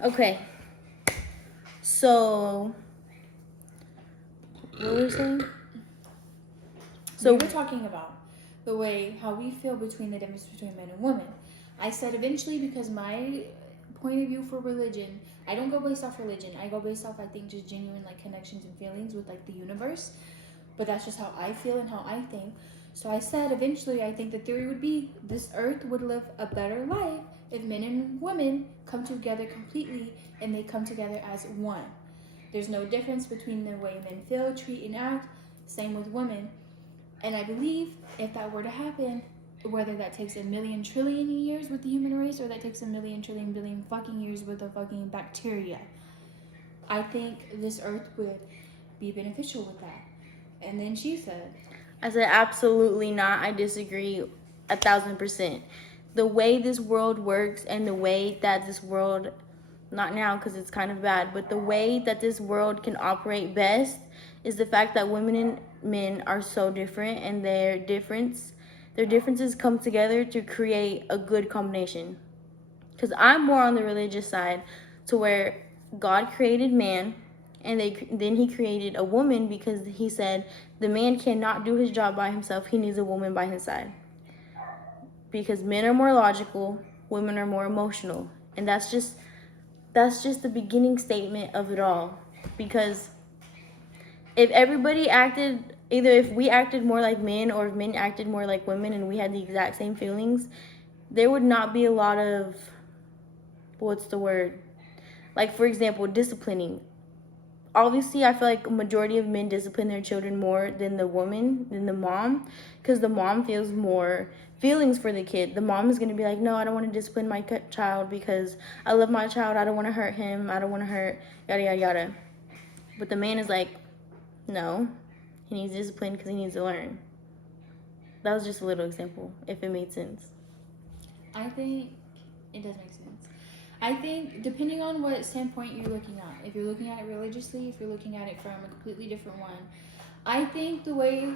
Okay. So, what were we saying? So we were talking about the way how we feel between the difference between men and women. I said eventually because my point of view for religion, I don't go based off religion. I go based off I think just genuine like connections and feelings with like the universe. But that's just how I feel and how I think. So I said eventually I think the theory would be this earth would live a better life if men and women come together completely and they come together as one. There's no difference between the way men feel, treat, and act. Same with women. And I believe if that were to happen, whether that takes a million trillion years with the human race or that takes a million trillion billion fucking years with the fucking bacteria, I think this earth would be beneficial with that. And then she said, I said, absolutely not. I disagree 1,000%. The way this world works and the way that this world, not now because it's kind of bad, but the way that this world can operate best is the fact that women and men are so different, and their differences come together to create a good combination. Because I'm more on the religious side, to where God created man, and then he created a woman because he said the man cannot do his job by himself. He needs a woman by his side. Because men are more logical, women are more emotional. And that's just the beginning statement of it all. Because if everybody acted, either if we acted more like men or if men acted more like women and we had the exact same feelings, there would not be a lot of, what's the word? Like, for example, disciplining. Obviously, I feel like a majority of men discipline their children more than the mom, because the mom feels more feelings for the kid. The mom is going to be like, no, I don't want to discipline my child because I love my child. I don't want to hurt him. I don't want to hurt, yada, yada, yada. But the man is like, no, he needs discipline because he needs to learn. That was just a little example, if it made sense. I think it does make sense. I think depending on what standpoint you're looking at, if you're looking at it religiously, if you're looking at it from a completely different one, I think the way,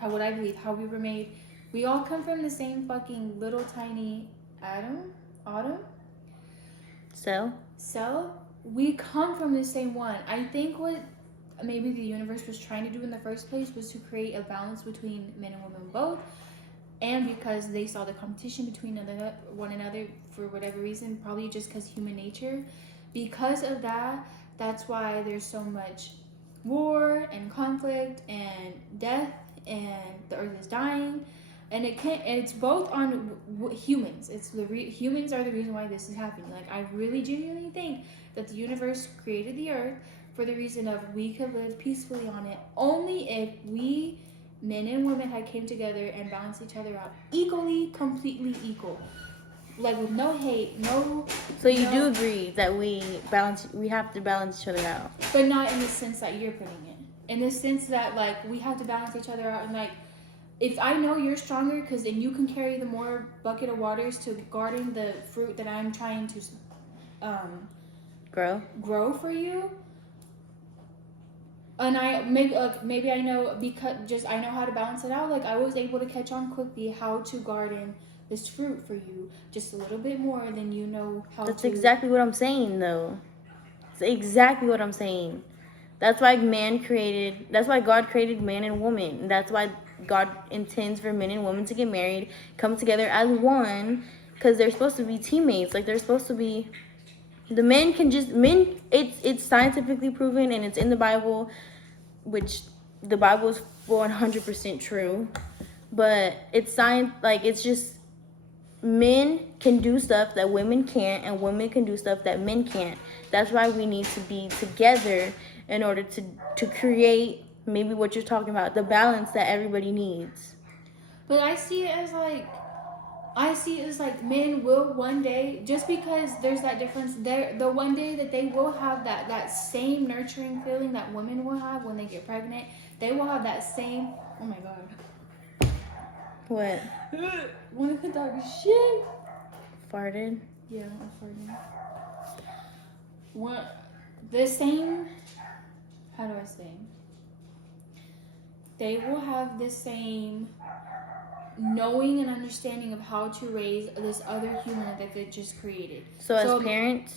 what I believe, how we were made, we all come from the same fucking little tiny atom, cell. We come from the same one. I think what maybe the universe was trying to do in the first place was to create a balance between men and women both, and because they saw the competition between one another for whatever reason, probably just because human nature. Because of that, that's why there's so much war and conflict and death, and the earth is dying. And it's both on humans. It's humans are the reason why this is happening. Like, I really genuinely think that the universe created the earth for the reason of we could live peacefully on it only if we men and women had came together and balanced each other out equally, completely equal, like with no hate, no. So you do agree that we have to balance each other out, but not in the sense that you're putting it. In the sense that like we have to balance each other out, and like if I know you're stronger, because then you can carry the more bucket of waters to garden the fruit that I'm trying to grow for you. And I maybe I know, because just I know how to balance it out. Like I was able to catch on quickly how to garden this fruit for you just a little bit more than you know how to. That's exactly what I'm saying, though. It's exactly what I'm saying. That's why God created man and woman. And that's why God intends for men and women to get married, come together as one, because they're supposed to be teammates. Like, they're supposed to be. The men can just it's scientifically proven, and it's in the Bible, which the Bible is 100% true. But it's science, like, it's just men can do stuff that women can't, and women can do stuff that men can't. That's why we need to be together in order to create maybe what you're talking about, the balance that everybody needs. But I see it as like men will one day, just because there's that difference there, the one day that they will have that same nurturing feeling that women will have when they get pregnant. They will have that same, oh my god, What? one of the dogs shit Farted? Yeah, I farted. What the same, how do I say, they will have the same knowing and understanding of how to raise this other human that they just created. So as parents?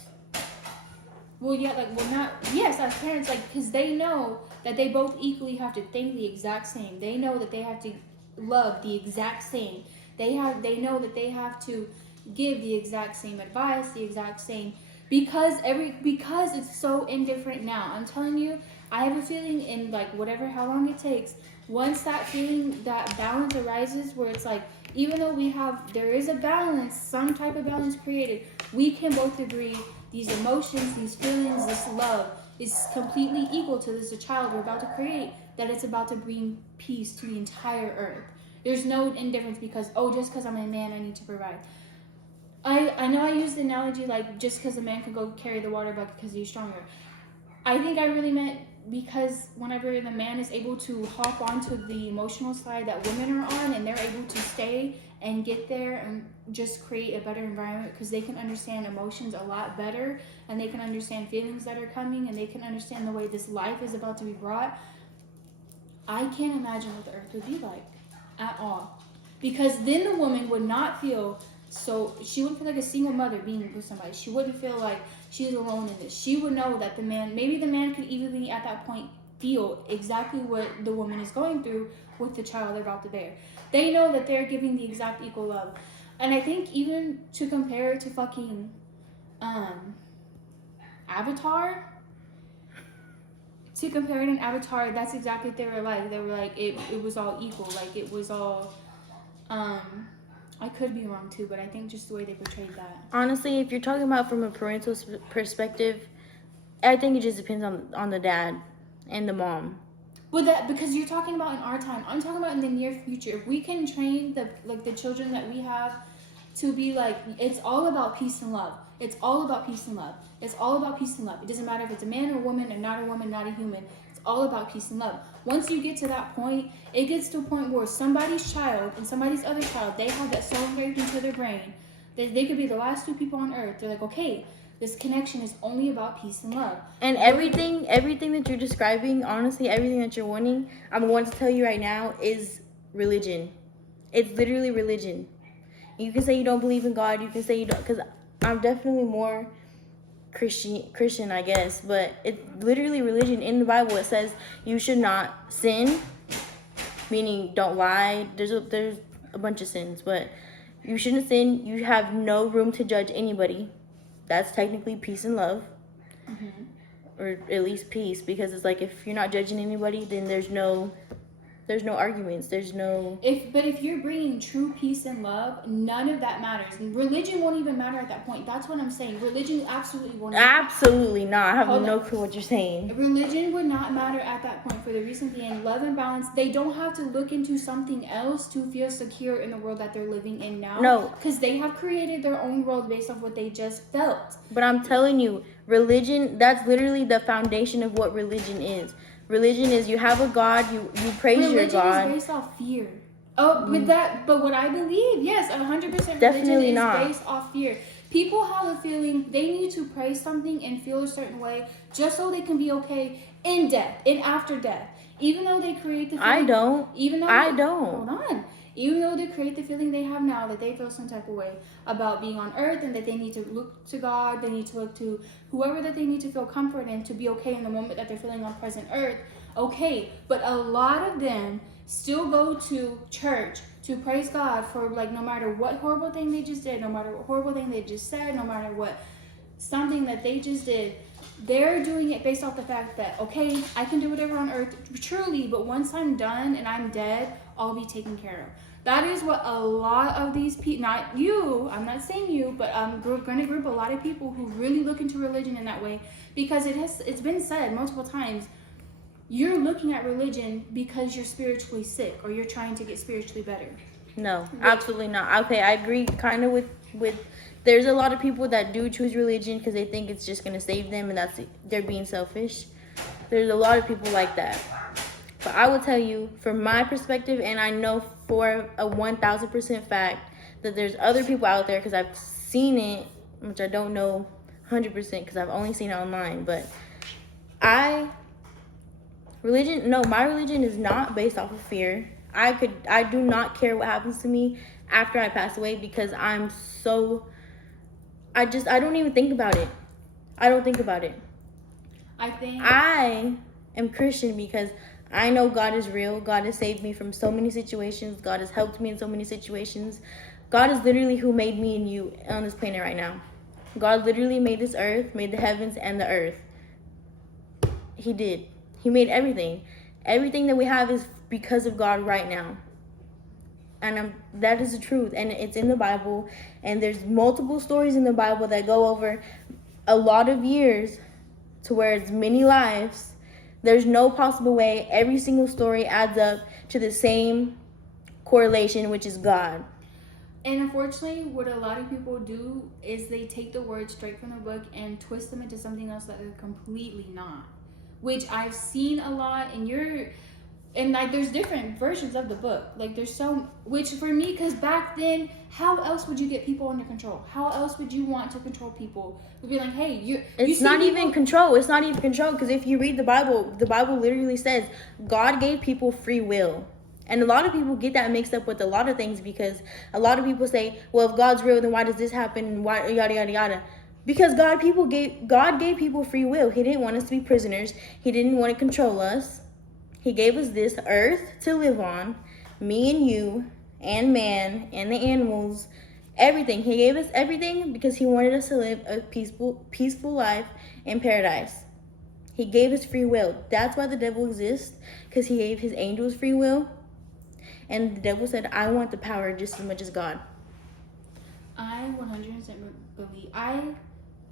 Well, yeah, like, well, not, yes, as parents, like, because they know that they both equally have to think the exact same. They know that they have to love the exact same. They know that they have to give the exact same advice, the exact same, because it's so indifferent now. I'm telling you, I have a feeling in, like, how long it takes, once that feeling, that balance arises where it's like, even though there is a balance, some type of balance created, we can both agree these emotions, these feelings, this love is completely equal to this child we're about to create, that it's about to bring peace to the entire earth. There's no indifference because, just because I'm a man, I need to provide. I know I used the analogy like just because a man can go carry the water bucket because he's stronger. I think I really meant because whenever the man is able to hop onto the emotional side that women are on, and they're able to stay and get there and just create a better environment because they can understand emotions a lot better, and they can understand feelings that are coming, and they can understand the way this life is about to be brought. I can't imagine what the earth would be like at all, because then the woman would not feel she wouldn't feel like a single mother being with somebody. She wouldn't feel like she's alone in this. She would know that maybe the man could even at that point feel exactly what the woman is going through with the child they're about to bear. They know that they're giving the exact equal love. And I think even to compare it to fucking Avatar, that's exactly what they were like. They were like, it was all equal. Like, it was all, I could be wrong too, but I think just the way they portrayed that. Honestly, if you're talking about from a parental perspective, I think it just depends on the dad and the mom. But because you're talking about in our time, I'm talking about in the near future. If we can train the children that we have to be like, it's all about peace and love. It's all about peace and love. It's all about peace and love. It doesn't matter if it's a man or a woman, not a human. It's all about peace and love. Once you get to that point, it gets to a point where somebody's child and somebody's other child, they have that so engraved into their brain that they could be the last two people on earth. They're like, okay, this connection is only about peace and love. And everything that you're describing, honestly, everything that you're wanting, I'm going to tell you right now, is religion. It's literally religion. You can say you don't believe in God. You can say you don't, because I'm definitely more Christian, I guess. But it's literally religion. In the Bible, it says you should not sin, meaning don't lie. There's a bunch of sins, but you shouldn't sin. You have no room to judge anybody. That's technically peace and love. Mm-hmm. Or at least peace, because it's like if you're not judging anybody, then there's no arguments. But if you're bringing true peace and love, none of that matters. Religion won't even matter at that point. That's what I'm saying. Religion absolutely won't. Absolutely not. I have no clue what you're saying. Religion would not matter at that point, for the reason being, love and balance. They don't have to look into something else to feel secure in the world that they're living in now. No, because they have created their own world based off what they just felt. But I'm telling you, religion, that's literally the foundation of what religion is. Religion is you have a God, you praise your God. Religion is based off fear. But what I believe, yes, 100% Definitely religion not. is based off fear. People have a feeling they need to praise something and feel a certain way just so they can be okay in death, in after death. Even though they create the feeling. I don't. Hold on. Even though they create the feeling they have now that they feel some type of way about being on earth, and that they need to look to God, they need to look to whoever that they need to feel comfort in to be okay in the moment that they're feeling on present earth, okay. But a lot of them still go to church to praise God for, like, no matter what horrible thing they just did, no matter what horrible thing they just said, no matter what something that they just did, they're doing it based off the fact that, okay, I can do whatever on earth, truly, but once I'm done and I'm dead, I'll be taken care of. That is what a lot of these people, not you, I'm not saying you, but I'm going to group a lot of people who really look into religion in that way, because it's been said multiple times, you're looking at religion because you're spiritually sick, or you're trying to get spiritually better. No, absolutely not. Okay, I agree kind of with there's a lot of people that do choose religion because they think it's just going to save them, and they're being selfish. There's a lot of people like that. But I will tell you, from my perspective, and I know for a 1,000% fact that there's other people out there, because I've seen it, which I don't know 100% because I've only seen it online, but my religion is not based off of fear. I do not care what happens to me after I pass away, because I don't even think about it. I don't think about it. I am Christian because I know God is real. God has saved me from so many situations. God has helped me in so many situations. God is literally who made me and you on this planet right now. God literally made this earth, made the heavens and the earth. He did. He made everything. Everything that we have is because of God right now. And that is the truth. And it's in the Bible. And there's multiple stories in the Bible that go over a lot of years to where it's many lives. There's no possible way every single story adds up to the same correlation, which is God. And unfortunately, what a lot of people do is they take the words straight from the book and twist them into something else that they're completely not. Which I've seen a lot, and like there's different versions of the book. Like there's so, which for me, because back then, how else would you get people under control? How else would you want to control people? Would be like, hey, It's not even control. It's not even control, because if you read the Bible literally says God gave people free will. And a lot of people get that mixed up with a lot of things, because a lot of people say, well, if God's real, then why does this happen? And why yada yada yada? Because God gave people free will. He didn't want us to be prisoners. He didn't want to control us. He gave us this earth to live on, me and you, and man, and the animals, everything. He gave us everything because he wanted us to live a peaceful life in paradise. He gave us free will. That's why the devil exists, because he gave his angels free will. And the devil said, I want the power just as much as God. I 100% believe. I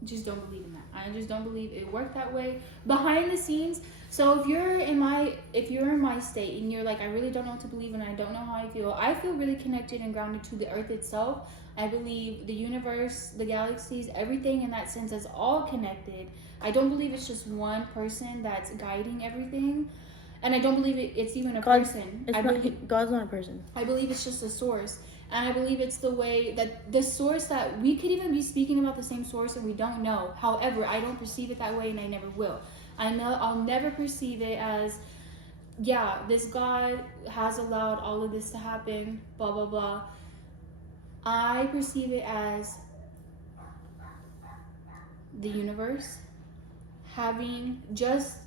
just don't believe in that. I just don't believe it worked that way behind the scenes. So if you're in my state and you're like, I really don't know what to believe and I don't know how I feel really connected and grounded to the earth itself. I believe the universe, the galaxies, everything in that sense is all connected. I don't believe it's just one person that's guiding everything. And I don't believe it's even a person. God's not a person. I believe it's just a source. And I believe it's the way that the source, that we could even be speaking about the same source and we don't know. However, I don't perceive it that way and I never will. I'll never perceive it as, yeah, this God has allowed all of this to happen, blah, blah, blah. I perceive it as the universe having just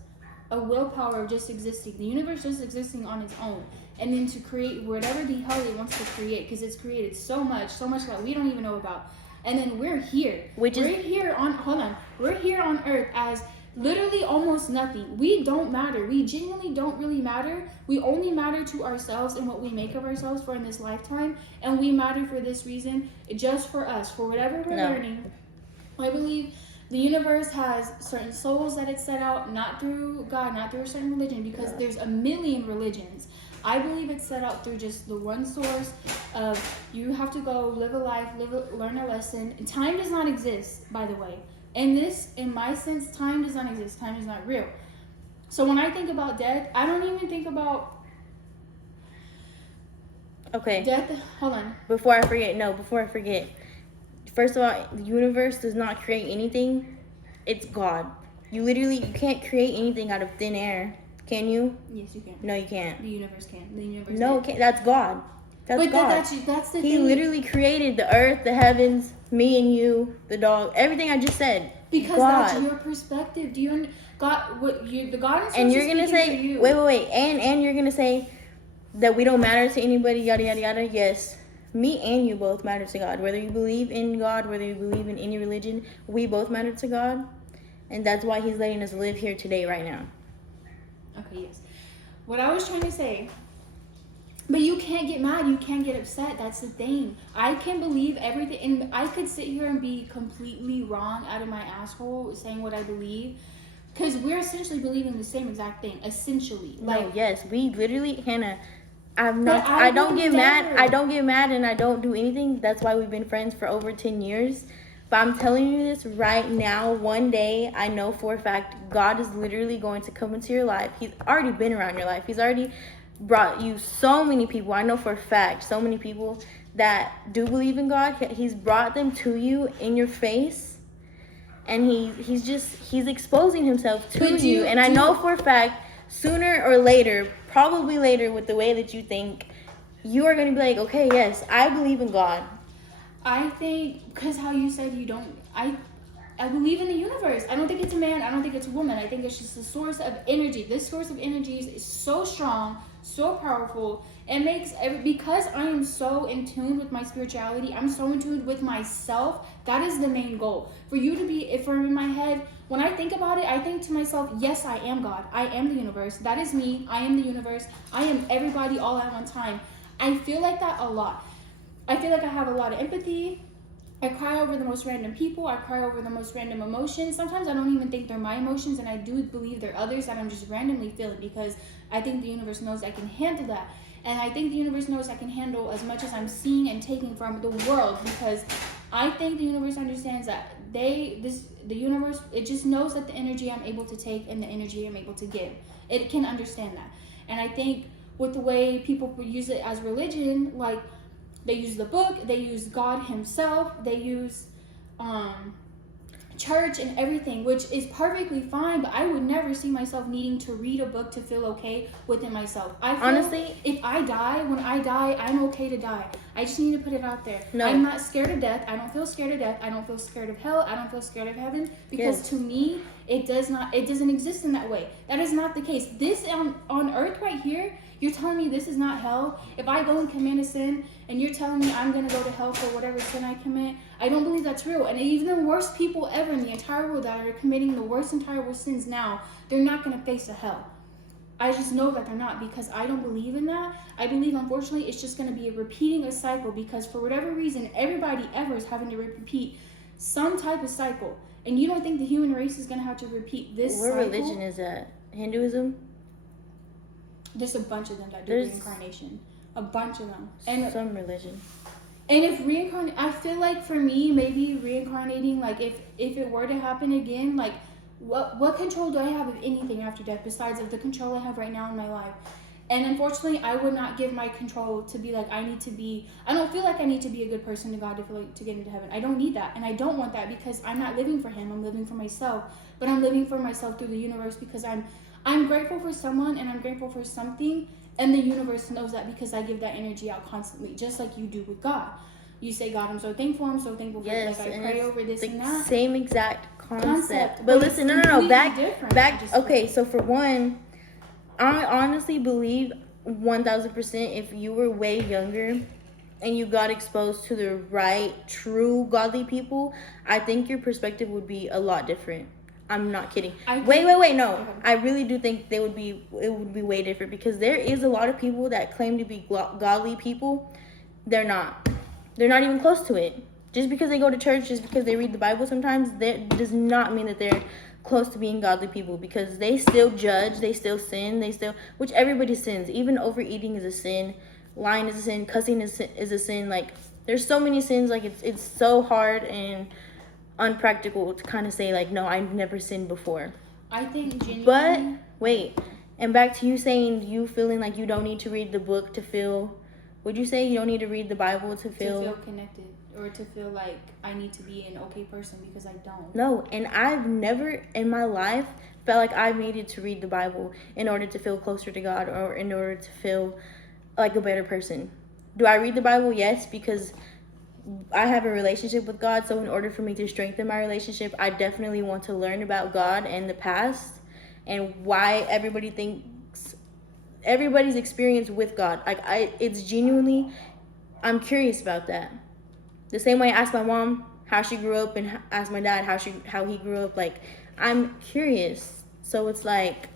a willpower of just existing. The universe just existing on its own. And then to create whatever the hell it wants to create, because it's created so much that we don't even know about. And then we're here. We're here on Earth as literally almost nothing. We don't matter. We genuinely don't really matter. We only matter to ourselves and what we make of ourselves for in this lifetime. And we matter for this reason, just for us, for whatever we're learning. I believe the universe has certain souls that it's set out, not through God, not through a certain religion, because there's a million religions. I believe it's set out through just the one source of you have to go live a life, learn a lesson. And time does not exist, by the way. In my sense, time does not exist. Time is not real. So when I think about death, I don't even think about death. Hold on. Before I forget. First of all, the universe does not create anything. It's God. You can't create anything out of thin air. Can you? Yes, you can. No, you can't. The universe can. The universe can't. That's God. That's God. That's the thing. He literally created the earth, the heavens, me and you, the dog, everything I just said. Because that's your perspective. The God is and you're gonna say, wait, and you're gonna say that we don't matter to anybody, yada yada yada. Yes, me and you both matter to God. Whether you believe in God, whether you believe in any religion, we both matter to God, and that's why He's letting us live here today, right now. Okay, yes. What I was trying to say, but you can't get mad, you can't get upset. That's the thing. I can believe everything, and I could sit here and be completely wrong out of my asshole saying what I believe, because we're essentially believing the same exact thing. Essentially, yes, we literally, Hannah. I don't get mad. I don't get mad, and I don't do anything. That's why we've been friends for over 10 years. But I'm telling you this right now, one day, I know for a fact, God is literally going to come into your life. He's already been around your life. He's already brought you so many people. I know for a fact, so many people that do believe in God. He's brought them to you in your face. And he's exposing himself to you. And I know for a fact, sooner or later, probably later with the way that you think, you are going to be like, okay, yes, I believe in God. I think, because how you said you don't, I believe in the universe. I don't think it's a man. I don't think it's a woman. I think it's just a source of energy. This source of energy is so strong, so powerful. It makes because I am so in tune with my spirituality. I'm so in tune with myself. That is the main goal. For you to be, if I'm in my head, when I think about it, I think to myself, yes, I am God. I am the universe. That is me. I am the universe. I am everybody all at one time. I feel like that a lot. I feel like I have a lot of empathy. I cry over the most random people. I cry over the most random emotions. Sometimes I don't even think they're my emotions, and I do believe they're others that I'm just randomly feeling, because I think the universe knows I can handle that. And I think the universe knows I can handle as much as I'm seeing and taking from the world, because I think the universe understands that the universe, it just knows that the energy I'm able to take and the energy I'm able to give. It can understand that. And I think with the way people use it as religion, like, they use the book, they use God himself, they use church and everything, which is perfectly fine, but I would never see myself needing to read a book to feel okay within myself. I feel Honestly, if I die, when I die, I'm okay to die. I just need to put it out there. No. I'm not scared of death. I don't feel scared of death. I don't feel scared of hell. I don't feel scared of heaven, because Yes. to me, it doesn't exist in that way. That is not the case. This on earth right here, you're telling me this is not hell? If I go and commit a sin and you're telling me I'm going to go to hell for whatever sin I commit, I don't believe that's real. And even the worst people ever in the entire world that are committing the worst entire worst sins now, they're not going to face a hell. I just know that they're not, because I don't believe in that. I believe, unfortunately, it's just going to be repeating a cycle, because for whatever reason, everybody ever is having to repeat some type of cycle. And you don't think the human race is going to have to repeat this What cycle? religion is that? Hinduism? There's a bunch of them that do There's- reincarnation. A bunch of them. And Some religion. if reincarnate, I feel like for me, maybe reincarnating, like if it were to happen again, like what control do I have of anything after death besides of the control I have right now in my life? And unfortunately, I would not give my control to be like, I don't feel like I need to be a good person to God to get into heaven. I don't need that. And I don't want that, because I'm not living for him. I'm living for myself. But I'm living for myself through the universe, because I'm grateful for someone and I'm grateful for something. And the universe knows that, because I give that energy out constantly, just like you do with God. You say, God, I'm so thankful for Yes, like I and pray it's over this the and that. same exact concept. But but listen, it's no. completely Back. different. Okay, so for one, I honestly believe 1000% if you were way younger and you got exposed to the right, true, godly people, I think your perspective would be a lot different. I'm not kidding. Wait, no. Okay. I really do think it would be way different, because there is a lot of people that claim to be godly people. They're not. They're not even close to it. Just because they go to church, just because they read the Bible sometimes, that does not mean that they're close to being godly people, because they still judge, they still sin, which everybody sins. Even overeating is a sin, lying is a sin, cussing is a sin. Like, there's so many sins. Like, it's so hard and unpractical to kind of say, like, no, I've never sinned before. I think genuinely. But wait, and back to you saying you feeling like you don't need to read the book to feel. Would you say you don't need to read the Bible to feel connected, or to feel like I need to be an okay person, because I don't. No, and I've never in my life felt like I needed to read the Bible in order to feel closer to God, or in order to feel like a better person. Do I read the Bible? Yes, because I have a relationship with God. So in order for me to strengthen my relationship, I definitely want to learn about God and the past and why everybody thinks everybody's experience with God. Like, it's genuinely, I'm curious about that. The same way I asked my mom how she grew up and asked my dad how he grew up. Like, I'm curious. So it's like,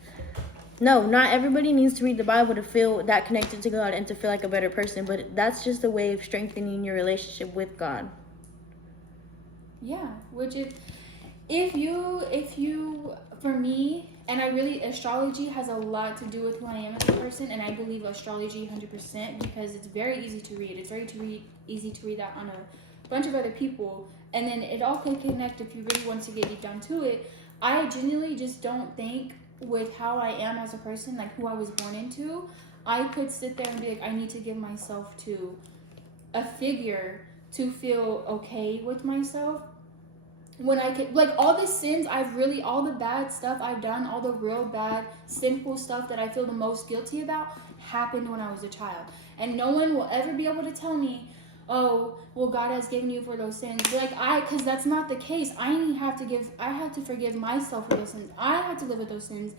no, not everybody needs to read the Bible to feel that connected to God and to feel like a better person, but that's just a way of strengthening your relationship with God. Yeah, which is, if you, for me, and astrology has a lot to do with who I am as a person, and I believe astrology 100%, because it's very easy to read. It's easy to read that on a bunch of other people, and then it all can connect if you really want to get deep down to it. I genuinely just don't think, with how I am as a person, like who I was born into, I could sit there and be like, I need to give myself to a figure to feel okay with myself. When I could, like, all the sins all the bad stuff I've done, all the real bad, sinful stuff that I feel the most guilty about happened when I was a child. And no one will ever be able to tell me, oh, well, God has given you for those sins. Like, because that's not the case. I have to forgive myself for those sins. I have to live with those sins.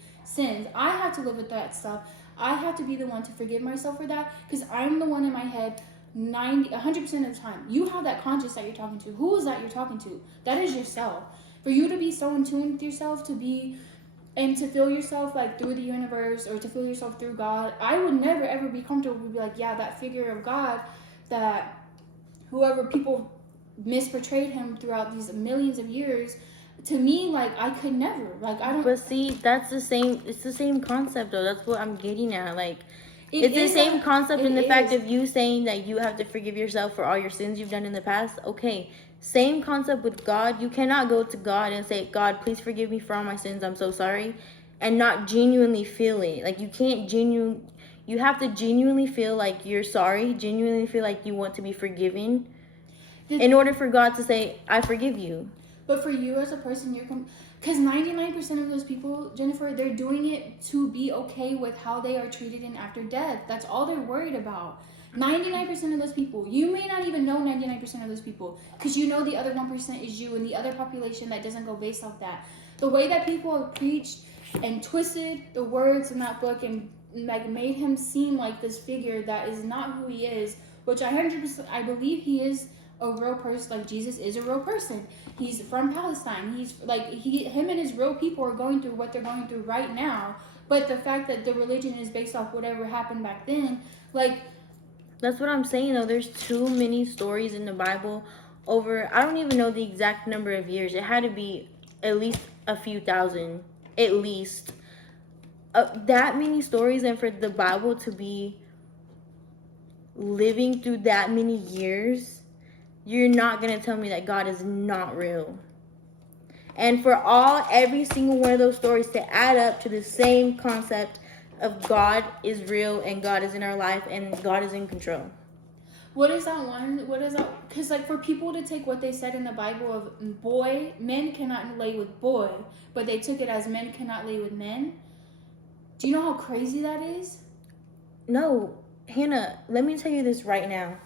I have to live with that stuff. I have to be the one to forgive myself for that, because I'm the one in my head 100% of the time. You have that conscience that you're talking to. Who is that you're talking to? That is yourself. For you to be so in tune with yourself, and to feel yourself like through the universe, or to feel yourself through God, I would never ever be comfortable with be like, yeah, that figure of God, that whoever people misportrayed him throughout these millions of years, to me, like, I could never, like, I don't. But see, that's the same. It's the same concept, though. That's what I'm getting at. Like, it's the same concept in the fact of you saying that you have to forgive yourself for all your sins you've done in the past. Okay, same concept with God. You cannot go to God and say, God, please forgive me for all my sins. I'm so sorry. And not genuinely feel it. Like, you can't you have to genuinely feel like you're sorry, genuinely feel like you want to be forgiven in order for God to say, I forgive you. But for you as a person, because 99% of those people, Jennifer, they're doing it to be okay with how they are treated in after death. That's all they're worried about. 99% of those people, you may not even know 99% of those people, because you know the other 1% is you and the other population that doesn't go based off that. The way that people have preached and twisted the words in that book and like made him seem like this figure that is not who he is, which I believe he is a real person. Like, Jesus is a real person. He's from Palestine. He's like, him and his real people are going through what they're going through right now. But the fact that the religion is based off whatever happened back then, like, that's what I'm saying, though. There's too many stories in the Bible over, I don't even know the exact number of years. It had to be at least a few thousand, at least. That many stories, and for the Bible to be living through that many years, you're not going to tell me that God is not real. And for every single one of those stories to add up to the same concept of God is real and God is in our life and God is in control. What is that? Because, like, for people to take what they said in the Bible of men cannot lay with boy, but they took it as men cannot lay with men. Do you know how crazy that is? No, Hannah, let me tell you this right now.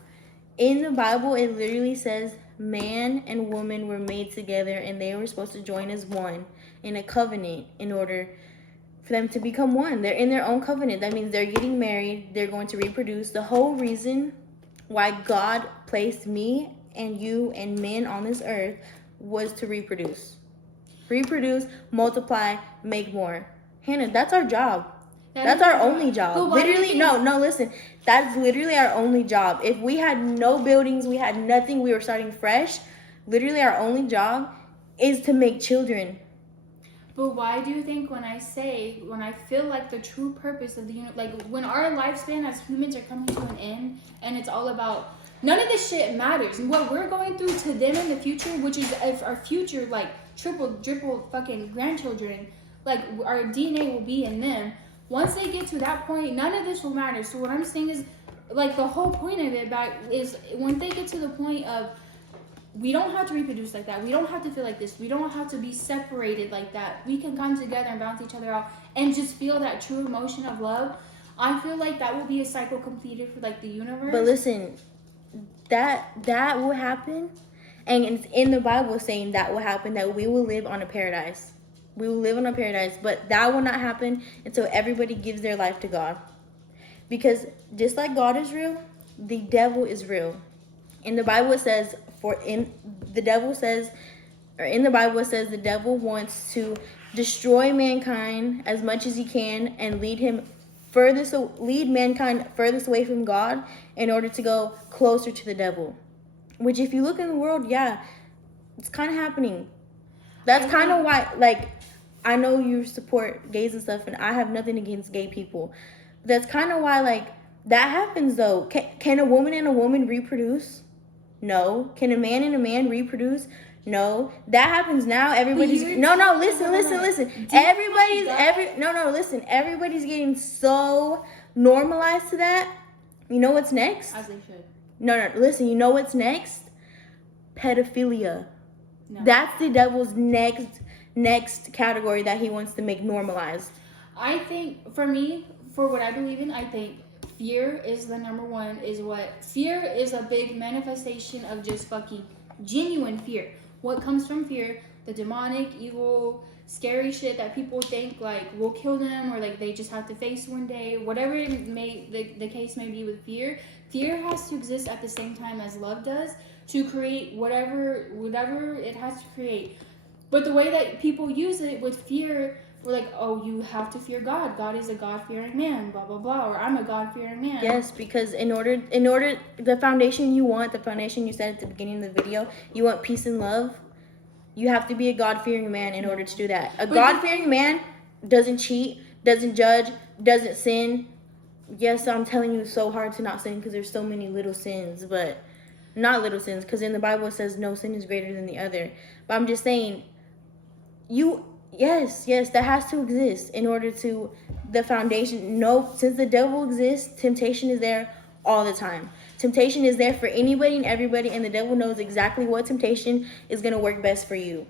In the Bible, it literally says man and woman were made together and they were supposed to join as one in a covenant in order for them to become one. They're in their own covenant. That means they're getting married. They're going to reproduce. The whole reason why God placed me and you and men on this earth was to reproduce. Reproduce, multiply, make more. Hannah, that's our job. That's our only job. Literally, no, listen. That's literally our only job. If we had no buildings, we had nothing, we were starting fresh, literally our only job is to make children. But why do you think when I feel like the true purpose of the universe, like when our lifespan as humans are coming to an end and it's all about, none of this shit matters. And what we're going through to them in the future, which is if our future, like triple fucking grandchildren, like our DNA will be in them. Once they get to that point, none of this will matter. So what I'm saying is, like, the whole point of it is when they get to the point of, we don't have to reproduce like that. We don't have to feel like this. We don't have to be separated like that. We can come together and balance each other out and just feel that true emotion of love. I feel like that will be a cycle completed for, like, the universe. But listen, that will happen. And it's in the Bible saying that will happen, that we will live on a paradise. We will live on a paradise, but that will not happen until everybody gives their life to God. Because just like God is real, the devil is real. In the Bible it says the devil wants to destroy mankind as much as he can and lead mankind furthest away from God in order to go closer to the devil. Which, if you look in the world, yeah, it's kind of happening. That's kind of why, like, I know you support gays and stuff, and I have nothing against gay people. But that's kind of why, like, that happens, though. Can a woman and a woman reproduce? No. Can a man and a man reproduce? No. That happens now. Everybody's... Listen. Everybody's getting so normalized to that. You know what's next? As they should. No, listen. You know what's next? Pedophilia. No. That's the devil's next category that he wants to make normalized. I think, for me, for what I believe in, I think fear is the number one, fear is a big manifestation of just fucking genuine fear. What comes from fear? The demonic, evil, scary shit that people think like will kill them, or like they just have to face one day. Whatever the case may be with fear, fear has to exist at the same time as love does to create whatever it has to create. But the way that people use it with fear, we're like, oh, you have to fear God. God is a God-fearing man, blah, blah, blah. Or I'm a God-fearing man. Yes, because in order, the foundation you said at the beginning of the video, you want peace and love. You have to be a God-fearing man in order to do that. A God-fearing man doesn't cheat, doesn't judge, doesn't sin. Yes, I'm telling you, it's so hard to not sin because there's so many little sins, but not little sins, because in the Bible it says no sin is greater than the other. But I'm just saying, yes, that has to exist in order to the foundation. No, since the devil exists, temptation is there all the time. Temptation is there for anybody and everybody, and the devil knows exactly what temptation is going to work best for you.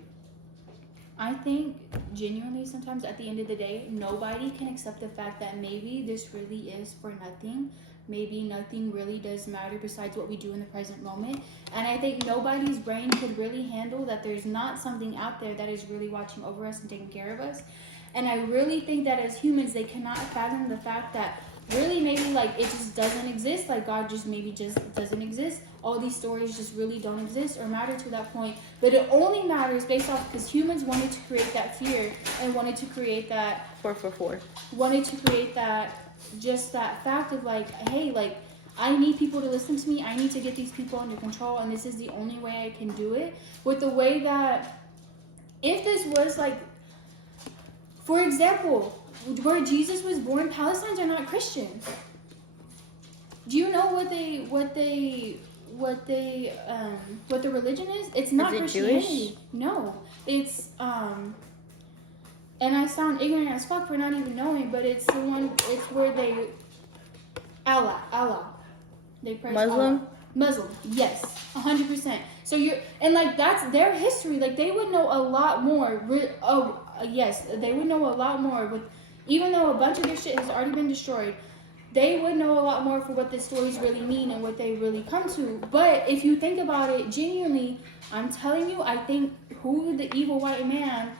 I think genuinely sometimes at the end of the day, nobody can accept the fact that maybe this really is for nothing. Maybe nothing really does matter besides what we do in the present moment. And I think nobody's brain could really handle that there's not something out there that is really watching over us and taking care of us. And I really think that as humans, they cannot fathom the fact that really maybe like it just doesn't exist. Like God just doesn't exist. All these stories just really don't exist or matter to that point. But it only matters based off because humans wanted to create that fear and wanted to create that 444. Wanted to create that just that fact of like, hey, like I need people to listen to me. I need to get these people under control, and this is the only way I can do it. With the way that if this was like, for example, where Jesus was born, Palestinians are not Christians. Do you know what the religion is? It's not Christianity. Jewish? No, it's and I sound ignorant as fuck for not even knowing, but it's the one. It's where they Allah. They praise Muslim. Muslim, yes, 100%. So and like that's their history. Like they would know a lot more. Yes, they would know a lot more. With even though a bunch of their shit has already been destroyed, they would know a lot more for what the stories really mean and what they really come to. But if you think about it genuinely, I'm telling you, I think who the evil white man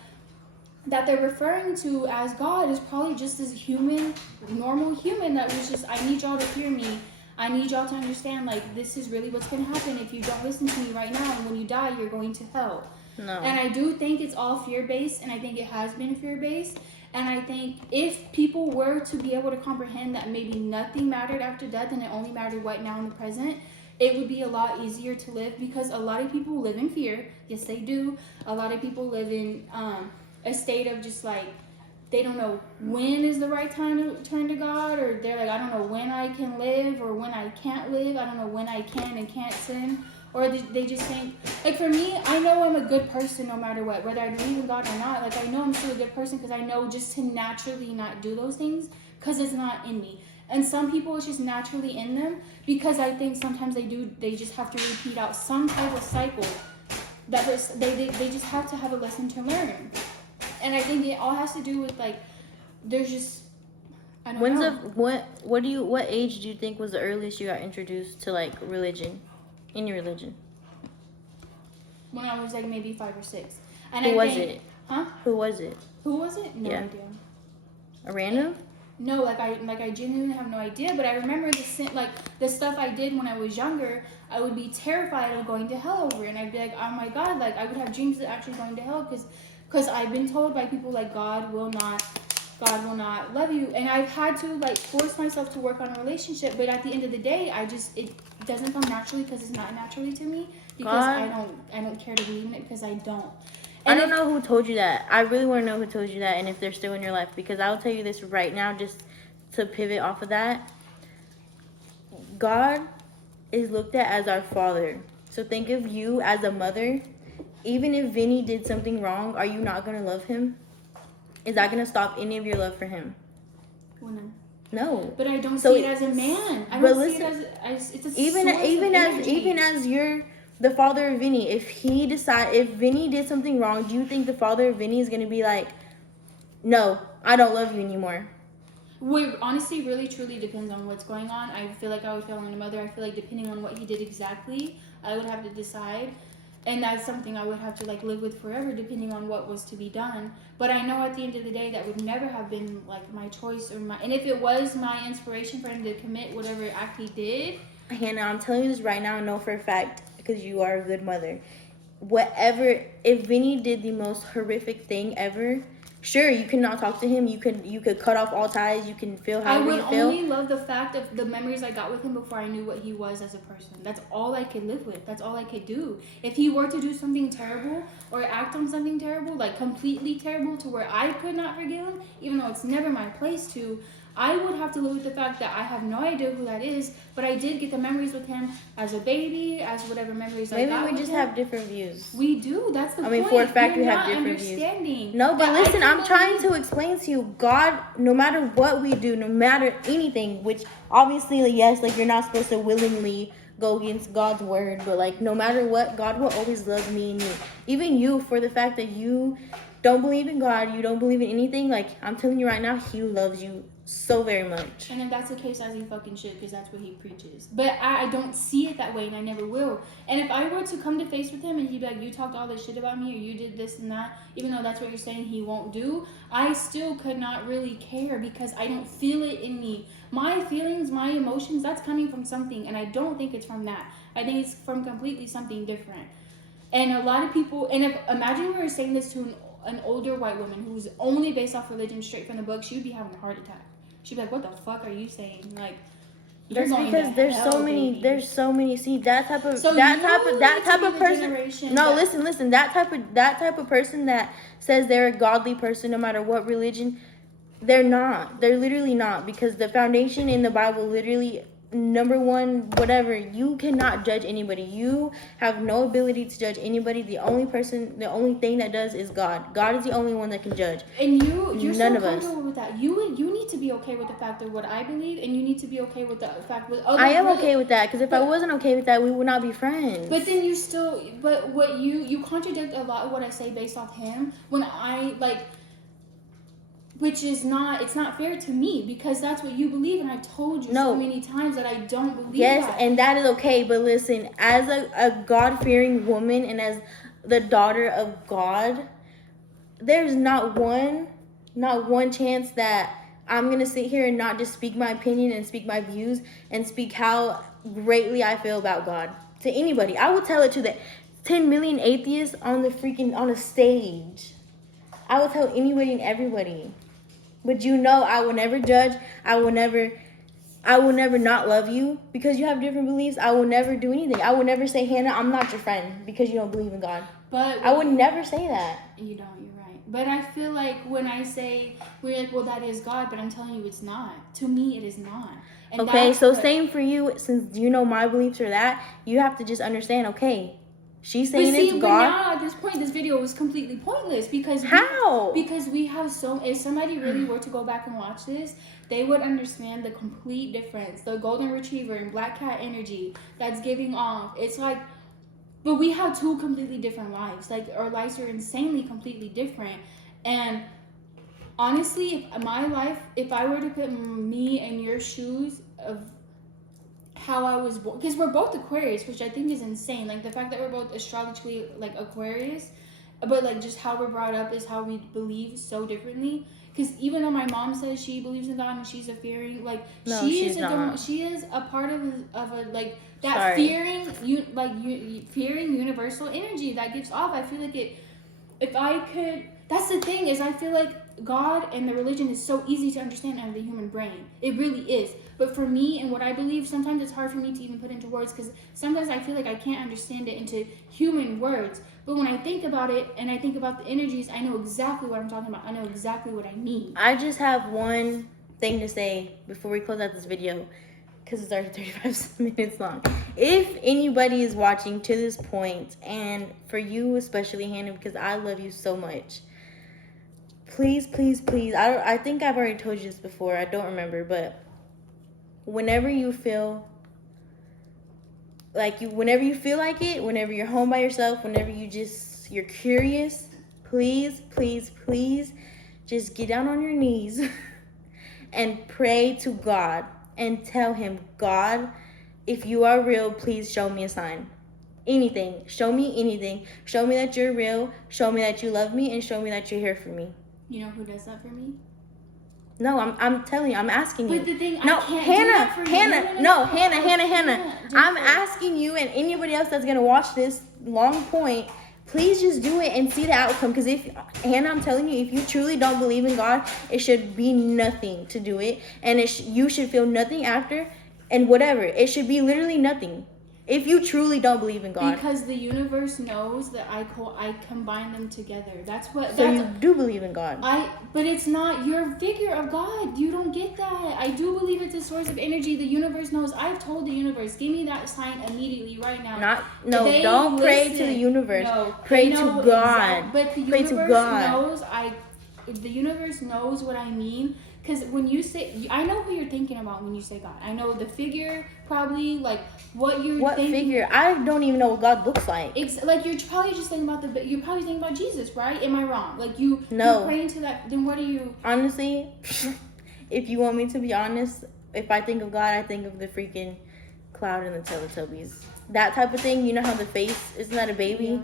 that they're referring to as God is probably just this human, normal human that was just, I need y'all to hear me. I need y'all to understand, like, this is really what's going to happen if you don't listen to me right now. And when you die, you're going to hell. No. And I do think it's all fear-based, and I think it has been fear-based. And I think if people were to be able to comprehend that maybe nothing mattered after death and it only mattered right now in the present, it would be a lot easier to live, because a lot of people live in fear. Yes, they do. A lot of people live in a state of just like, they don't know when is the right time to turn to God, or they're like, I don't know when I can live or when I can't live. I don't know when I can and can't sin. Or they just think, like for me, I know I'm a good person no matter what, whether I believe in God or not. Like I know I'm still a good person because I know just to naturally not do those things because it's not in me. And some people, it's just naturally in them, because I think sometimes they just have to repeat out some type of cycle that they just have to have a lesson to learn. And I think it all has to do with like, there's just, I don't know. What age do you think was the earliest you got introduced to like religion? Any religion? When I was like maybe 5 or 6. And Who was it? Huh? Who was it? Who was it? No idea. A random? No, I genuinely have no idea. But I remember the stuff I did when I was younger. I would be terrified of going to hell over it, and I'd be like, oh my God, like I would have dreams of actually going to hell because I've been told by people like God will not love you, and I've had to like force myself to work on a relationship. But at the end of the day, it doesn't come naturally because it's not naturally to me, because I don't care to believe in it because I don't. And I don't know who told you that. I really want to know who told you that and if they're still in your life, because I'll tell you this right now, just to pivot off of that. God is looked at as our father. So think of you as a mother. Even if Vinny did something wrong, are you not going to love him? Is that going to stop any of your love for him? Well, no. No. But I don't see it as a man. I don't see it as it's a even as you're the father of Vinny, if Vinny did something wrong, do you think the father of Vinny is going to be like, no, I don't love you anymore? What honestly really truly depends on what's going on. I feel like I would fail on a mother. I feel like depending on what he did exactly, I would have to decide. And that's something I would have to like live with forever, depending on what was to be done. But I know at the end of the day that would never have been like my choice or my. And if it was my inspiration for him to commit whatever act he did, Hannah, I'm telling you this right now, I know for a fact because you are a good mother. Whatever, if Vinny did the most horrific thing ever, sure, you cannot talk to him. You could cut off all ties. You can feel I however would you feel. only love the fact of the memories I got with him before I knew what he was as a person. That's all I could live with. That's all I could do. If he were to do something terrible or act on something terrible, like completely terrible to where I could not forgive him, even though it's never my place to, I would have to live with the fact that I have no idea who that is, but I did get the memories with him as a baby, as whatever memories I got Maybe we with just him. have different views. We do. That's the point. I mean, for a fact, You're we have not different views. understanding. No, but That I listen, can I'm trying believe- to explain to you, God, no matter what we do, no matter anything, which obviously, like, yes, like, you're not supposed to willingly go against God's word, but, like, no matter what, God will always love me and you. Even you, for the fact that you don't believe in God, you don't believe in anything, like, I'm telling you right now, he loves you so very much. And if that's the case, as he fucking should, because that's what he preaches. But I don't see it that way, and I never will. And if I were to come to face with him and he'd be like, you talked all this shit about me, or you did this and that, even though that's what you're saying he won't do, I still could not really care because I don't feel it in me. My feelings, my emotions, that's coming from something, and I don't think it's from that. I think it's from completely something different. And a lot of people, and if imagine we were saying this to an older white woman who's only based off religion straight from the book, she'd be having a heart attack. She'd be like, what the fuck are you saying? Like, you're That's going because to there's hell, so many. baby. There's so many. See, that type of So that you type of need that to type be of the person. generation No, that- listen. That type of person that says they're a godly person no matter what religion, they're not. They're literally not, because the foundation in the Bible literally, number one, whatever, you cannot judge anybody. You have no ability to judge anybody. The only thing that does is God. God is the only one that can judge. And you're None so of us. comfortable with that. You need to be okay with the fact of what I believe, and you need to be okay with the fact with other. I am okay with that, because if I wasn't okay with that, we would not be friends. But then you still, but what you contradict a lot of what I say based off him when I like. Which is not, it's not fair to me because that's what you believe, and I told you so many times that I don't believe yes, that. and that is okay, but listen, as a God-fearing woman and as the daughter of God, there's not one chance that I'm going to sit here and not just speak my opinion and speak my views and speak how greatly I feel about God to anybody. I would tell it to the 10 million atheists on a stage. I will tell anybody and everybody. But you know, I will never judge. I will never not love you because you have different beliefs. I will never do anything. I will never say, Hannah, I'm not your friend because you don't believe in God. But I would never say that. You don't, you're right. But I feel like when I say, we're like, well, that is God, but I'm telling you it's not. To me, it is not. And okay, so same for you. Since you know my beliefs are that, you have to just understand, okay, she's saying it's God. But now at this point, this video was completely pointless because how? Because we have if somebody really were to go back and watch this, they would understand the complete difference. The golden retriever and black cat energy that's giving off. It's like, but we have two completely different lives. Like our lives are insanely completely different. And honestly, if my life, if I were to put me in your shoes of how I was born, because we're both Aquarius, which I think is insane. Like the fact that we're both astrologically like Aquarius, but like just how we're brought up is how we believe so differently. Because even though my mom says she believes in God and she's a fearing, like no, she is a part of a like that Sorry. fearing universal energy that gives off. I feel like it. If I could, that's the thing is I feel like God and the religion is so easy to understand out of the human brain. It really is. But for me and what I believe, sometimes it's hard for me to even put into words because sometimes I feel like I can't understand it into human words. But when I think about it and I think about the energies, I know exactly what I'm talking about. I know exactly what I mean. I just have one thing to say before we close out this video because it's already 35 minutes long. If anybody is watching to this point, and for you especially, Hannah, because I love you so much, please, I think I've already told you this before. I don't remember, but whenever you feel like whenever you're home by yourself, whenever you're curious, please just get down on your knees and pray to God and tell him, God, if you are real, please show me a sign. Anything. Show me anything. Show me that you're real. Show me that you love me, and show me that you're here for me. You know who does that for me? No, I'm telling you, I'm asking you. But the thing, no, I can't Hannah, do that for you. Hannah, No, Hannah. I'm asking you and anybody else that's gonna watch this long point, please just do it and see the outcome. Because if Hannah, I'm telling you, if you truly don't believe in God, it should be nothing to do it, and you should feel nothing after, and whatever. It should be literally nothing. If you truly don't believe in God. Because the universe knows that I combine them together. That's what. So you do believe in God. But it's not your figure of God. You don't get that. I do believe it's a source of energy. The universe knows. I've told the universe, give me that sign immediately right now. Don't pray to the universe. No, pray to God. But the universe knows. The universe knows what I mean. Because when you say, I know who you're thinking about when you say God. I know the figure, probably, like, what you're thinking. What figure? I don't even know what God looks like. Like, you're probably just thinking about you're probably thinking about Jesus, right? Am I wrong? Like, you're praying to that, then what are you? Honestly, if you want me to be honest, if I think of God, I think of the freaking Cloud and the Teletubbies. That type of thing. You know how the face, isn't that a baby? Yeah.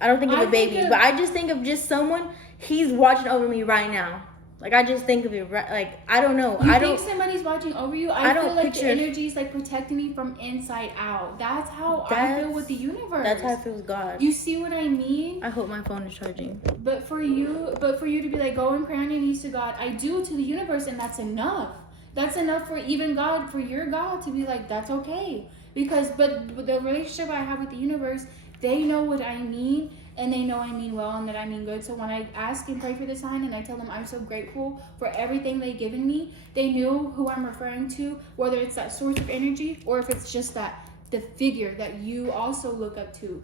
I don't think of a baby, but I just think of just someone, he's watching over me right now. Like, I just think of it, like, I don't know. You think somebody's watching over you? I feel like the energy is, like, protecting me from inside out. That's how I feel with the universe. That's how I feel with God. You see what I mean? I hope my phone is charging. But for you to be like, go and pray on your knees to God, I do to the universe, and that's enough. That's enough for even God, for your God to be like, that's okay. But the relationship I have with the universe, they know what I mean. And they know I mean well and that I mean good. So when I ask and pray for the sign and I tell them I'm so grateful for everything they've given me, they know who I'm referring to, whether it's that source of energy or if it's just the figure that you also look up to.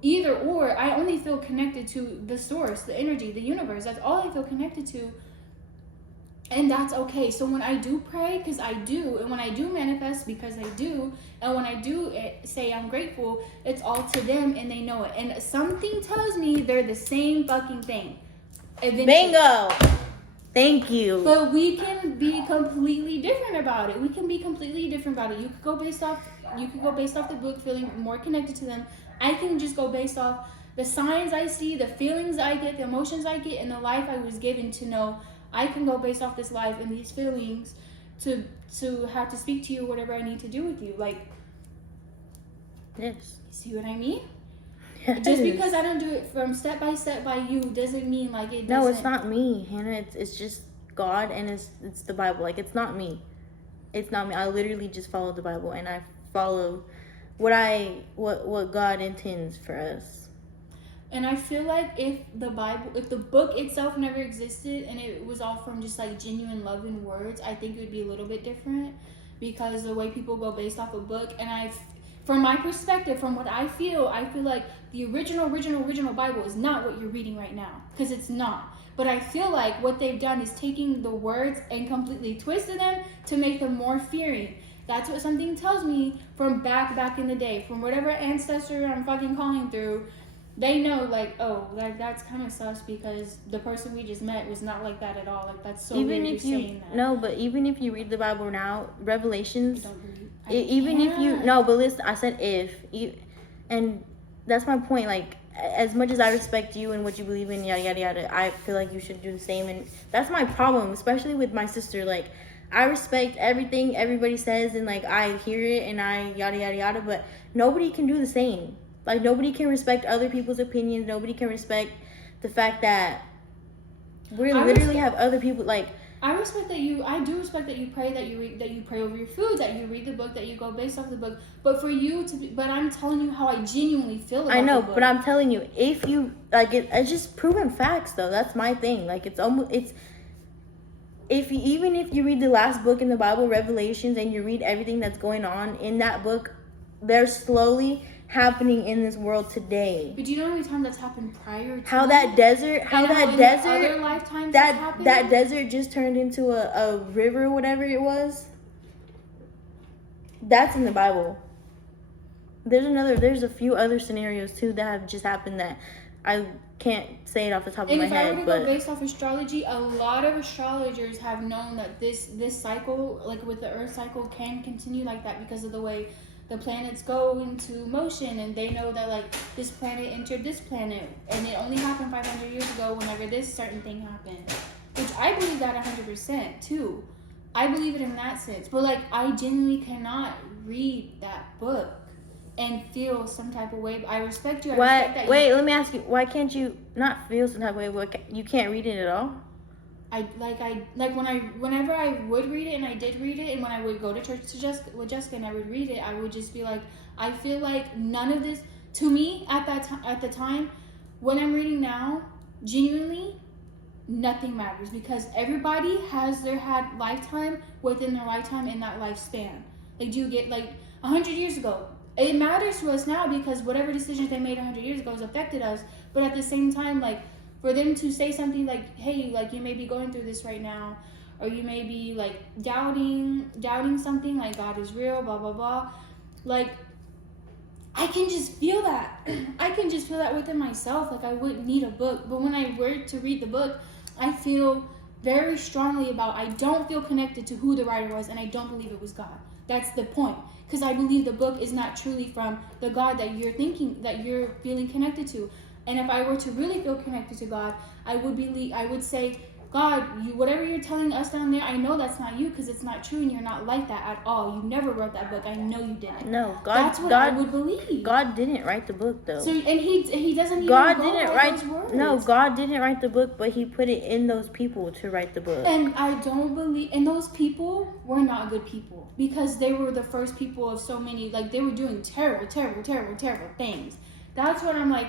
Either or, I only feel connected to the source, the energy, the universe. That's all I feel connected to. And that's okay. So when I do pray, because I do, and when I do manifest, because I do, and when I do say I'm grateful, it's all to them and they know it. And something tells me they're the same fucking thing. Eventually. Bingo! Thank you. But we can be completely different about it. You could go based off the book, feeling more connected to them. I can just go based off the signs I see, the feelings I get, the emotions I get, and the life I was given to know. I can go based off this life and these feelings to have to speak to you, whatever I need to do with you. Like, yes. See what I mean? Yes. Just because I don't do it from step by step by you doesn't mean like it doesn't. No, it's not me, Hannah. It's just God and it's the Bible. Like, it's not me. It's not me. I literally just follow the Bible and I follow what God intends for us. And I feel like if the book itself never existed and it was all from just like genuine love and words, I think it would be a little bit different, because the way people go based off a book, and from my perspective, from what I feel like the original Bible is not what you're reading right now, because it's not. But I feel like what they've done is taking the words and completely twisted them to make them more fearing. That's what something tells me from back in the day, from whatever ancestor I'm fucking calling through. They know, like, oh, that's kind of sus, because the person we just met was not like that at all. Like, that's so weird you're saying that. No, but even if you read the Bible now, Revelations, if you, no, but listen, I said and that's my point. Like, as much as I respect you and what you believe in, yada, yada, yada, I feel like you should do the same. And that's my problem, especially with my sister. Like, I respect everything everybody says, and, like, I hear it, and I yada, yada, yada, but nobody can do the same. Like, nobody can respect other people's opinions. Nobody can respect the fact that we literally have other people, like... I do respect that you pray, that you pray over your food, that you read the book, that you go based off the book. But for you but I'm telling you how I genuinely feel about I know, the book. But I'm telling you, if you, like, it's just proven facts, though. That's my thing. Like, even if you read the last book in the Bible, Revelations, and you read everything that's going on in that book, they're slowly happening in this world today. But do you know how many times that's happened prior to that desert just turned into a river, whatever it was? That's in the Bible. There's a few other scenarios too that have just happened that I can't say it off the top of And my if I head, were to but go based off astrology, a lot of astrologers have known that this cycle, like with the Earth cycle, can continue like that because of the way the planets go into motion, and they know that like this planet entered this planet, and it only happened 500 years ago whenever this certain thing happened, which I believe that 100% too. I believe it in that sense, but like I genuinely cannot read that book and feel some type of way. I respect you. I respect that. Wait, let me ask you. Why can't you not feel some type of way? You can't read it at all? Whenever I would read it, and I did read it, and when I would go to church with Jessica and I would read it, I would just be like, I feel like none of this to me at the time when I'm reading now, genuinely nothing matters, because everybody has had lifetime within their lifetime in that lifespan. Like, do you get like 100 years ago? It matters to us now because whatever decisions they made 100 years ago has affected us. But at the same time, like, for them to say something like, hey, like, you may be going through this right now, or you may be like doubting something, like God is real, blah blah blah, like, I can just feel that. I can just feel that within myself. Like, I wouldn't need a book, but when I were to read the book, I feel very strongly about, I don't feel connected to who the writer was, and I don't believe it was God. That's the point. Because I believe the book is not truly from the God that you're thinking, that you're feeling connected to. And if I were to really feel connected to God, I would say, God, whatever you're telling us down there, I know that's not you, because it's not true, and you're not like that at all. You never wrote that book. I know you didn't. No, God. That's what I would believe. God didn't write the book, though. So, and he doesn't even God go didn't by write. those words. No, God didn't write the book, but He put it in those people to write the book. And I don't believe, and those people were not good people, because they were the first people of so many, like, they were doing terrible things. That's what I'm like.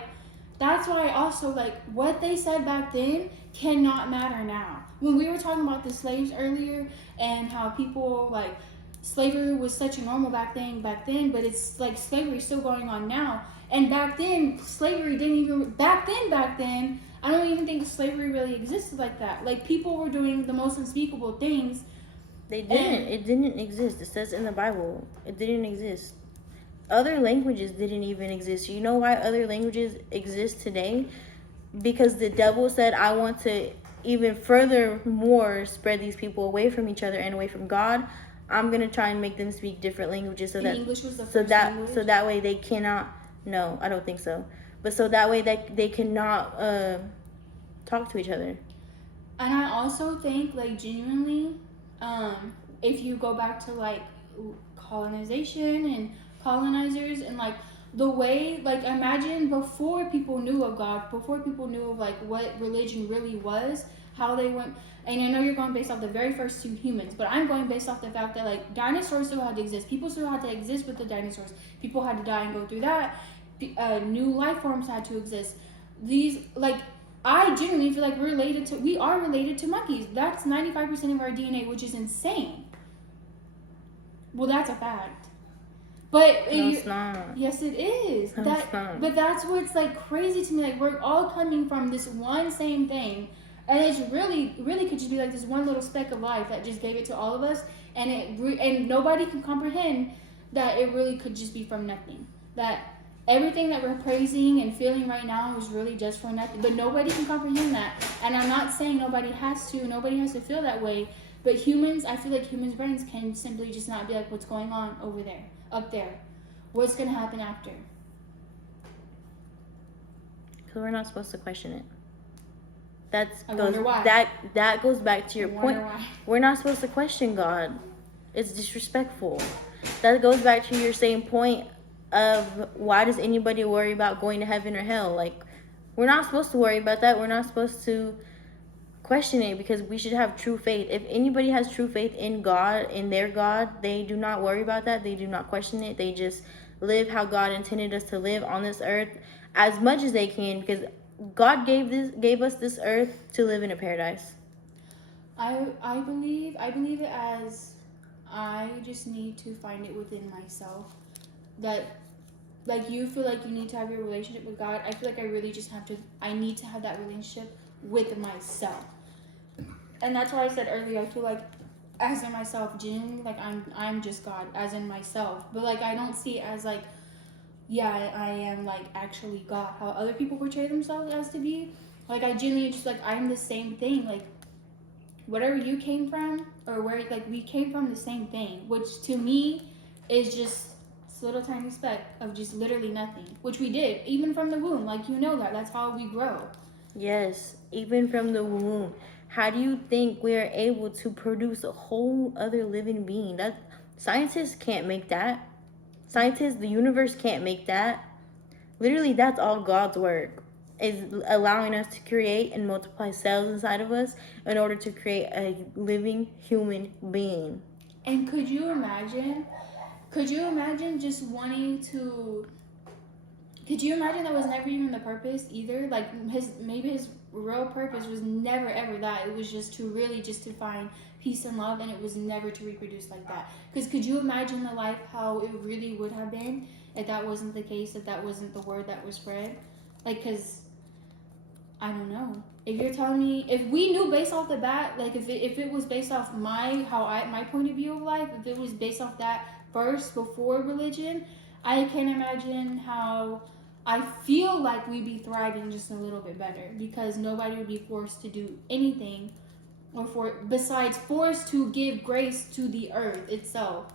That's why I also, like, what they said back then cannot matter now. When we were talking about the slaves earlier, and how people, like, slavery was such a normal back then, but it's like slavery is still going on now. And back then, slavery didn't even, back then, I don't even think slavery really existed like that. Like, people were doing the most unspeakable things. They didn't. It didn't exist. It says in the Bible. It didn't exist. Other languages didn't even exist. You know why other languages exist today? Because the devil said, I want to even furthermore spread these people away from each other and away from God. I'm going to try and make them speak different languages so that English was the first language? So that way they cannot. No, I don't think so. But so that way they cannot talk to each other. And I also think, like, genuinely, if you go back to, like, colonization and colonizers, and like the way, like, imagine before people knew of God, before people knew of like what religion really was, how they went. And I know you're going based off the very first two humans, but I'm going based off the fact that, like, dinosaurs still had to exist. People still had to exist with the dinosaurs. People had to die and go through that. New life forms had to exist. These, like, I genuinely feel like we are related to monkeys. That's 95% of our DNA, which is insane. Well, that's a fact. But no, it's not. Yes, it is. No, it's not. But that's what's, like, crazy to me. Like, we're all coming from this one same thing, and it's really could just be like this one little speck of life that just gave it to all of us, and and nobody can comprehend that it really could just be from nothing. That everything that we're praising and feeling right now is really just for nothing. But nobody can comprehend that. And I'm not saying nobody has to feel that way. But humans, I feel like humans' brains can simply just not be like, what's going on over there, up there? What's going to happen after? Because we're not supposed to question it. Wonder why. That goes back to your point. Why. We're not supposed to question God. It's disrespectful. That goes back to your same point of, why does anybody worry about going to heaven or hell? Like, we're not supposed to worry about that. We're not supposed to question it, because we should have true faith. If anybody has true faith in God, in their God, they do not worry about that. They do not question it. They just live how God intended us to live on this earth as much as they can, because God gave us this earth to live in a paradise. I believe it as, I just need to find it within myself. That, like, you feel like you need to have your relationship with God. I feel like I really just I need to have that relationship with myself. And that's why I said earlier, I feel like as in myself, genuinely, like, I'm just God, as in myself. But, like, I don't see it as, like, yeah, I am like actually God. How other people portray themselves as to be, like I genuinely just like I'm the same thing. Like whatever you came from, or where like we came from, the same thing. Which to me is just this little tiny speck of just literally nothing. Which we did even from the womb. Like you know that that's how we grow. Yes, even from the womb. How do you think we are able to produce a whole other living being? That scientists can't make that. Scientists, the universe can't make that. Literally, that's all God's work. Is allowing us to create and multiply cells inside of us in order to create a living human being. And could you imagine? Could you imagine just wanting to? Could you imagine that was never even the purpose either? Like his real purpose was never ever that. It was just to really just to find peace and love, and it was never to reproduce like that. Because could you imagine the life how it really would have been if that wasn't the case? If that wasn't the word that was spread? Like, cause I don't know. If you're telling me, if we knew based off the bat, like if it was based off my point of view of life, if it was based off that first before religion, I can't imagine how I feel like we'd be thriving just a little bit better because nobody would be forced to do anything or besides forced to give grace to the earth itself.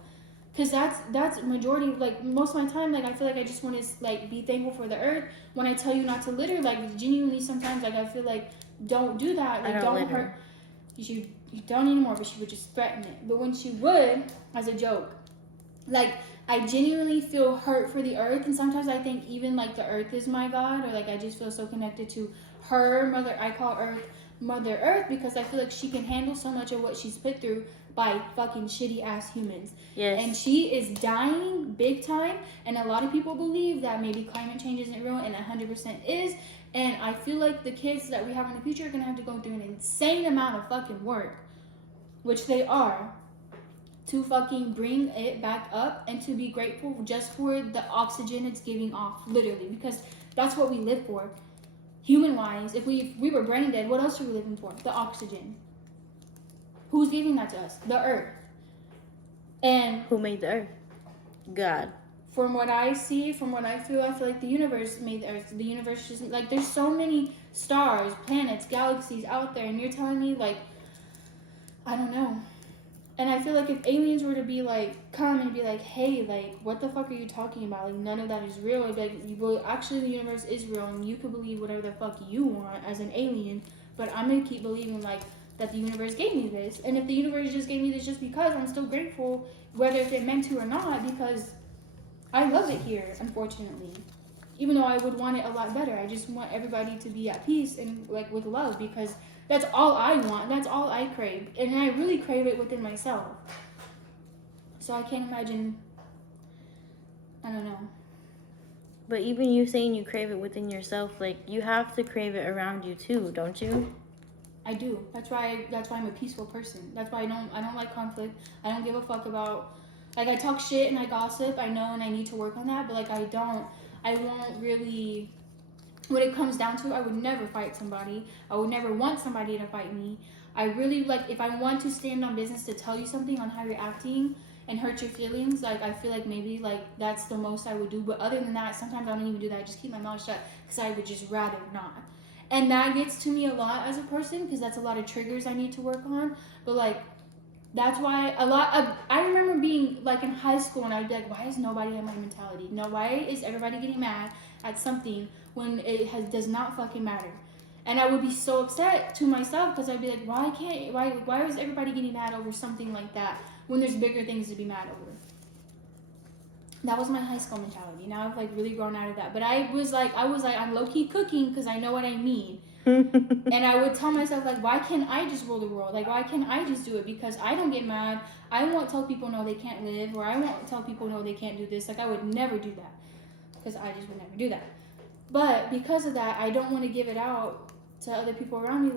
Cause that's majority like most of my time like I feel like I just want to like be thankful for the earth. When I tell you not to litter, like genuinely sometimes like I feel like don't do that. Like don't hurt. You don't anymore, but she would just threaten it. But when she would, as a joke, like I genuinely feel hurt for the earth, and sometimes I think even like the earth is my God, or like I just feel so connected to her mother. I call Earth Mother Earth because I feel like she can handle so much of what she's put through by fucking shitty ass humans. Yes. And she is dying big time, and a lot of people believe that maybe climate change isn't real, and 100% is. And I feel like the kids that we have in the future are gonna have to go through an insane amount of fucking work, which they are, to fucking bring it back up and to be grateful just for the oxygen it's giving off, literally, because that's what we live for. Human wise, if we were brain dead, what else are we living for? The oxygen. Who's giving that to us? The earth. And who made the earth? God. From what I see, from what I feel like the universe made the earth. The universe just like there's so many stars, planets, galaxies out there, and you're telling me like I don't know. And I feel like if aliens were to be like, come and be like, hey, like, what the fuck are you talking about? Like, none of that is real. I'd be like, well, actually, the universe is real, and you can believe whatever the fuck you want as an alien, but I'm gonna keep believing, like, that the universe gave me this. And if the universe just gave me this just because, I'm still grateful, whether if it meant to or not, because I love it here, unfortunately. Even though I would want it a lot better. I just want everybody to be at peace and, like, with love, because that's all I want. That's all I crave. And I really crave it within myself. So I can't imagine. I don't know. But even you saying you crave it within yourself, like you have to crave it around you too, don't you? I do. That's why I'm a peaceful person. That's why I don't like conflict. I don't give a fuck about like I talk shit and I gossip. I know and I need to work on that, but like I won't really. When it comes down to it, I would never fight somebody. I would never want somebody to fight me. I really, like, if I want to stand on business to tell you something on how you're acting and hurt your feelings, like, I feel like maybe, like, that's the most I would do. But other than that, sometimes I don't even do that. I just keep my mouth shut because I would just rather not. And that gets to me a lot as a person because that's a lot of triggers I need to work on. But, like, that's why I remember being, like, in high school and I'd be like, why is nobody at my mentality? No, why is everybody getting mad at something when it does not fucking matter? And I would be so upset to myself because I'd be like, why is everybody getting mad over something like that when there's bigger things to be mad over? That was my high school mentality. Now I've like really grown out of that. But I was like, I'm low-key cooking because I know what I mean. And I would tell myself, like, why can't I just rule the world? Like, why can't I just do it? Because I don't get mad. I won't tell people no they can't live, or I won't tell people no they can't do this. Like, I would never do that because I just would never do that. But because of that, I don't want to give it out to other people around me